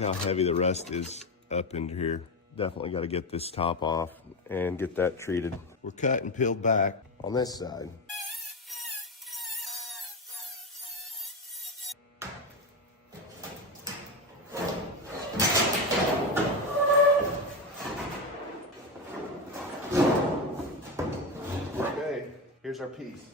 how heavy the rust is up into here. Definitely got to get this top off and get that treated. We're cut and peeled back on this side. Okay, here's our piece.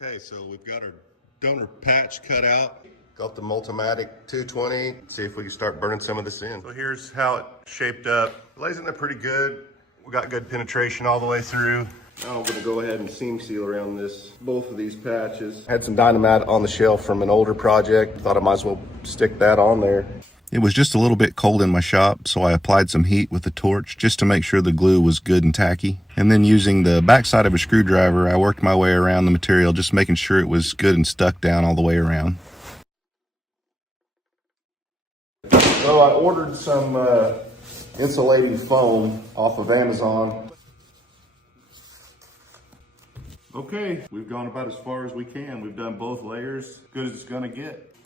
Okay, so we've got our donor patch cut out. Got the Multimatic 220. See if we can start burning some of this in. So here's how it shaped up. It lays in there pretty good. We got good penetration all the way through. Now I'm gonna go ahead and seam seal around both of these patches. Had some dynamite on the shelf from an older project. Thought I might as well stick that on there. It was just a little bit cold in my shop, so I applied some heat with a torch just to make sure the glue was good and tacky. And then using the backside of a screwdriver, I worked my way around the material, just making sure it was good and stuck down all the way around. So I ordered some insulating foam off of Amazon. Okay, we've gone about as far as we can. We've done both layers, good as it's gonna get.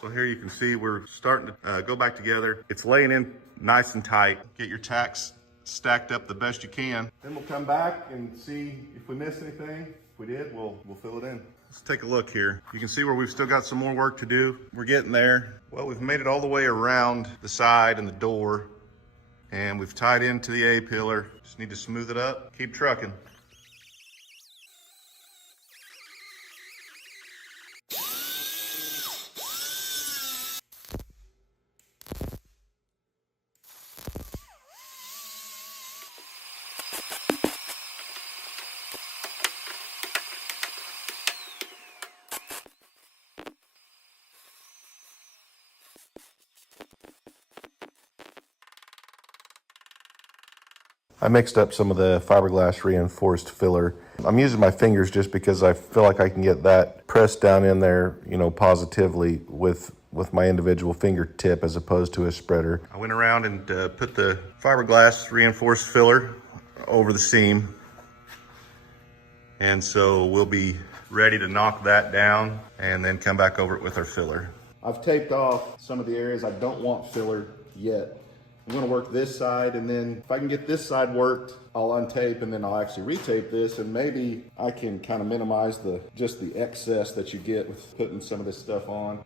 So here you can see we're starting to go back together. It's laying in nice and tight. Get your tacks stacked up the best you can. Then we'll come back and see if we missed anything. If we did, we'll fill it in. Let's take a look here. You can see where we've still got some more work to do. We're getting there. Well, we've made it all the way around the side and the door, and we've tied into the A-pillar. Just need to smooth it up, keep trucking. I mixed up some of the fiberglass reinforced filler. I'm using my fingers just because I feel like I can get that pressed down in there, you know, positively with my individual fingertip as opposed to a spreader. I went around and put the fiberglass reinforced filler over the seam. And so we'll be ready to knock that down and then come back over it with our filler. I've taped off some of the areas I don't want filler yet. I'm gonna work this side, and then if I can get this side worked, I'll untape and then I'll actually retape this, and maybe I can kind of minimize just the excess that you get with putting some of this stuff on.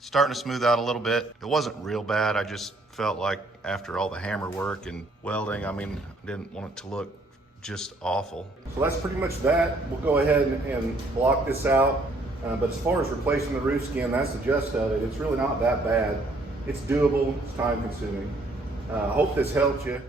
Starting to smooth out a little bit. It wasn't real bad. I just felt like after all the hammer work and welding, I mean, I didn't want it to look just awful. So that's pretty much that. We'll go ahead and block this out. But as far as replacing the roof skin, that's the gist of it. It's really not that bad. It's doable, it's time consuming. I hope this helped you.